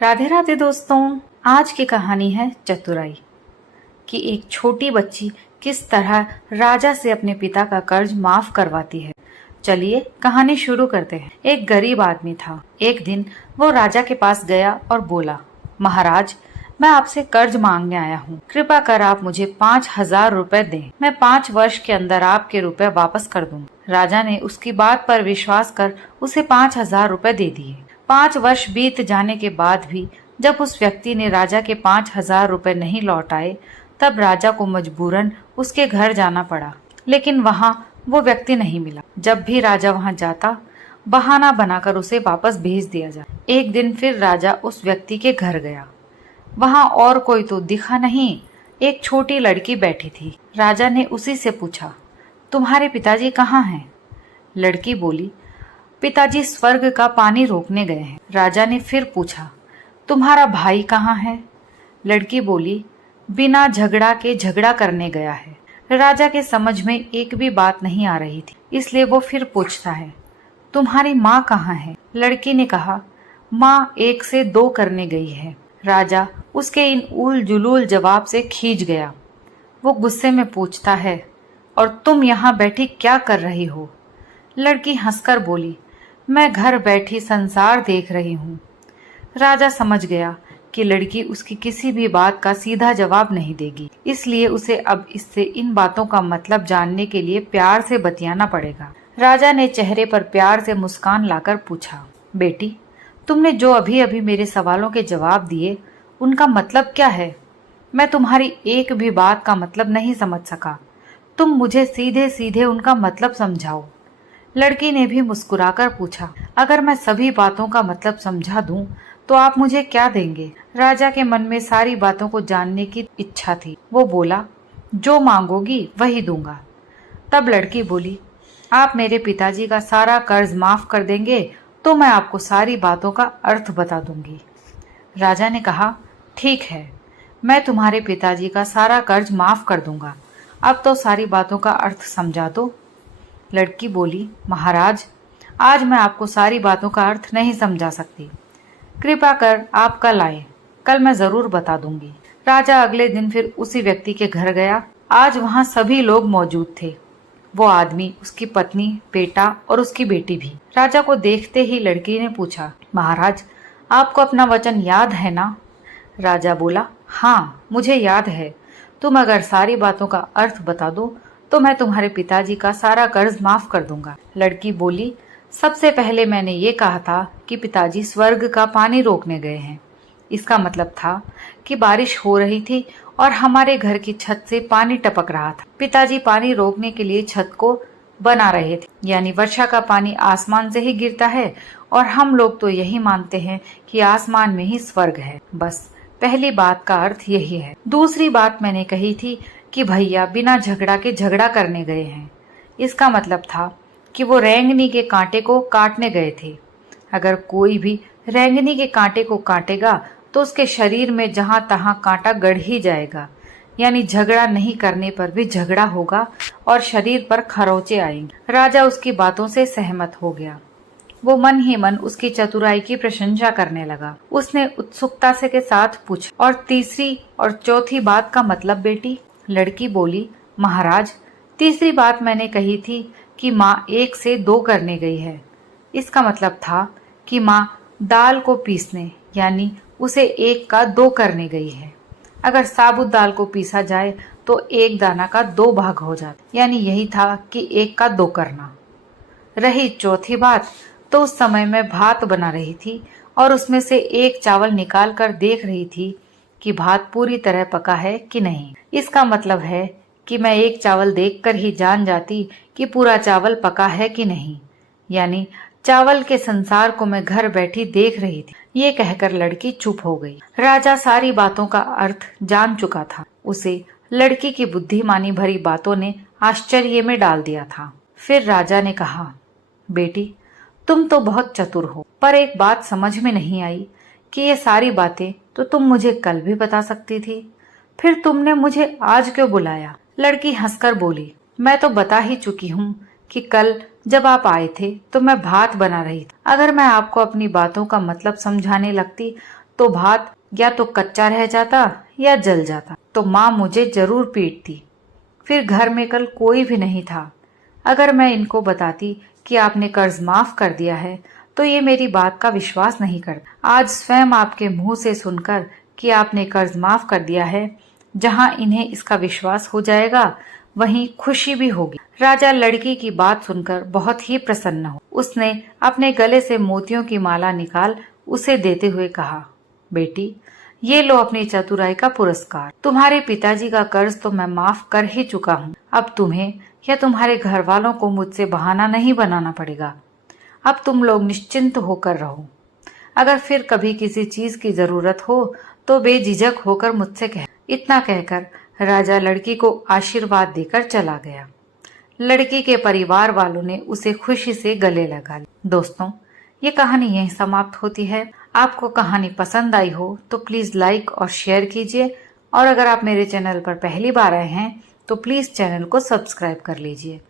राधे राधे दोस्तों। आज की कहानी है चतुराई कि एक छोटी बच्ची किस तरह राजा से अपने पिता का कर्ज माफ करवाती है। चलिए कहानी शुरू करते हैं। एक गरीब आदमी था। एक दिन वो राजा के पास गया और बोला, महाराज, मैं आपसे कर्ज मांगने आया हूँ। कृपा कर आप मुझे 5,000 रुपए दें। मैं 5 वर्ष के अंदर आपके रुपए वापस कर दूंगा। राजा ने उसकी बात पर विश्वास कर उसे 5,000 रुपए दे दिए। 5 वर्ष बीत जाने के बाद भी जब उस व्यक्ति ने राजा के 5,000 रुपए नहीं लौटाए, तब राजा को मजबूरन उसके घर जाना पड़ा। लेकिन वहाँ वो व्यक्ति नहीं मिला। जब भी राजा वहाँ जाता, बहाना बनाकर उसे वापस भेज दिया जाता। एक दिन फिर राजा उस व्यक्ति के घर गया। वहाँ और कोई तो दिखा नहीं, एक छोटी लड़की बैठी थी। राजा ने उसी से पूछा, तुम्हारे पिताजी कहाँ हैं? लड़की बोली, पिताजी स्वर्ग का पानी रोकने गए हैं। राजा ने फिर पूछा, तुम्हारा भाई कहाँ है? लड़की बोली, बिना झगड़ा के झगड़ा करने गया है। राजा के समझ में एक भी बात नहीं आ रही थी, इसलिए वो फिर पूछता है, तुम्हारी माँ कहाँ है? लड़की ने कहा, माँ 1 से 2 करने गई है। राजा उसके इन उल जुलूल जवाब से खींच गया। वो गुस्से में पूछता है, और तुम यहाँ बैठी क्या कर रही हो? लड़की हंसकर बोली, मैं घर बैठी संसार देख रही हूँ। राजा समझ गया कि लड़की उसकी किसी भी बात का सीधा जवाब नहीं देगी, इसलिए उसे अब इससे इन बातों का मतलब जानने के लिए प्यार से बतियाना पड़ेगा। राजा ने चेहरे पर प्यार से मुस्कान लाकर पूछा, बेटी, तुमने जो अभी अभी मेरे सवालों के जवाब दिए, उनका मतलब क्या है? मैं तुम्हारी एक भी बात का मतलब नहीं समझ सका। तुम मुझे सीधे सीधे उनका मतलब समझाओ। लड़की ने भी मुस्कुराकर पूछा, अगर मैं सभी बातों का मतलब समझा दूं, तो आप मुझे क्या देंगे? राजा के मन में सारी बातों को जानने की इच्छा थी। वो बोला, जो मांगोगी वही दूंगा। तब लड़की बोली, आप मेरे पिताजी का सारा कर्ज माफ कर देंगे तो मैं आपको सारी बातों का अर्थ बता दूंगी। राजा ने कहा, ठीक है, मैं तुम्हारे पिताजी का सारा कर्ज माफ कर दूंगा। अब तो सारी बातों का अर्थ समझा दो। लड़की बोली, महाराज, आज मैं आपको सारी बातों का अर्थ नहीं समझा सकती। कृपा कर आप कल आए, कल मैं जरूर बता दूंगी। राजा अगले दिन फिर उसी व्यक्ति के घर गया। आज वहां सभी लोग मौजूद थे। वो आदमी, उसकी पत्नी, बेटा और उसकी बेटी भी। राजा को देखते ही लड़की ने पूछा, महाराज, आपको अपना वचन याद है ना? राजा बोला, हाँ, मुझे याद है। तुम अगर सारी बातों का अर्थ बता दो तो मैं तुम्हारे पिताजी का सारा कर्ज माफ कर दूंगा। लड़की बोली, सबसे पहले मैंने ये कहा था कि पिताजी स्वर्ग का पानी रोकने गए हैं। इसका मतलब था कि बारिश हो रही थी और हमारे घर की छत से पानी टपक रहा था। पिताजी पानी रोकने के लिए छत को बना रहे थे, यानी वर्षा का पानी आसमान से ही गिरता है और हम लोग तो यही मानते हैं कि आसमान में ही स्वर्ग है। बस पहली बात का अर्थ यही है। दूसरी बात मैंने कही थी कि भैया बिना झगड़ा के झगड़ा करने गए हैं। इसका मतलब था कि वो रेंगनी के कांटे को काटने गए थे। अगर कोई भी रेंगनी के कांटे को काटेगा तो उसके शरीर में जहां तहां कांटा गड़ ही जाएगा, यानी झगड़ा नहीं करने पर भी झगड़ा होगा और शरीर पर खरोंचे आएंगे। राजा उसकी बातों से सहमत हो गया। वो मन ही मन उसकी चतुराई की प्रशंसा करने लगा। उसने उत्सुकता से के साथ पूछा, और तीसरी और चौथी बात का मतलब बेटी? लड़की बोली, महाराज, तीसरी बात मैंने कही थी कि माँ 1 से 2 करने गई है। इसका मतलब था कि माँ दाल को पीसने, यानी उसे 1 का 2 करने गई है। अगर साबुत दाल को पीसा जाए तो 1 दाना का 2 भाग हो जाता, यानी यही था कि 1 का 2 करना। रही चौथी बात, तो उस समय मैं भात बना रही थी और उसमें से 1 चावल निकाल कर देख रही थी कि भात पूरी तरह पका है कि नहीं। इसका मतलब है कि मैं 1 चावल देखकर ही जान जाती कि पूरा चावल पका है कि नहीं, यानी चावल के संसार को मैं घर बैठी देख रही थी। ये कहकर लड़की चुप हो गई। राजा सारी बातों का अर्थ जान चुका था। उसे लड़की की बुद्धिमानी भरी बातों ने आश्चर्य में डाल दिया था। फिर राजा ने कहा, बेटी, तुम तो बहुत चतुर हो, पर एक बात समझ में नहीं आई कि ये सारी बातें तो तुम मुझे कल भी बता सकती थी, फिर तुमने मुझे आज क्यों बुलाया? लड़की हंसकर बोली, मैं तो बता ही चुकी हूँ कि कल जब आप आए थे तो मैं भात बना रही थी। अगर मैं आपको अपनी बातों का मतलब समझाने लगती तो भात या तो कच्चा रह जाता या जल जाता, तो माँ मुझे जरूर पीटती। फिर घर में कल कोई भी नहीं था। अगर मैं इनको बताती कि आपने कर्ज माफ कर दिया है तो ये मेरी बात का विश्वास नहीं करता। आज स्वयं आपके मुंह से सुनकर कि आपने कर्ज माफ कर दिया है, जहां इन्हें इसका विश्वास हो जाएगा वहीं खुशी भी होगी। राजा लड़की की बात सुनकर बहुत ही प्रसन्न हो। उसने अपने गले से मोतियों की माला निकाल उसे देते हुए कहा, बेटी ये लो अपनी चतुराई का पुरस्कार। तुम्हारे पिताजी का कर्ज तो मैं माफ कर ही चुका हूँ। अब तुम्हें या तुम्हारे घर वालों को मुझसे बहाना नहीं बनाना पड़ेगा। अब तुम लोग निश्चिंत होकर रहो। अगर फिर कभी किसी चीज की जरूरत हो तो बेझिझक होकर मुझसे कह। इतना कहकर राजा लड़की को आशीर्वाद देकर चला गया। लड़की के परिवार वालों ने उसे खुशी से गले लगा लिया। दोस्तों, ये कहानी यहीं समाप्त होती है। आपको कहानी पसंद आई हो तो प्लीज लाइक और शेयर कीजिए, और अगर आप मेरे चैनल पर पहली बार आए हैं तो प्लीज चैनल को सब्सक्राइब कर लीजिए।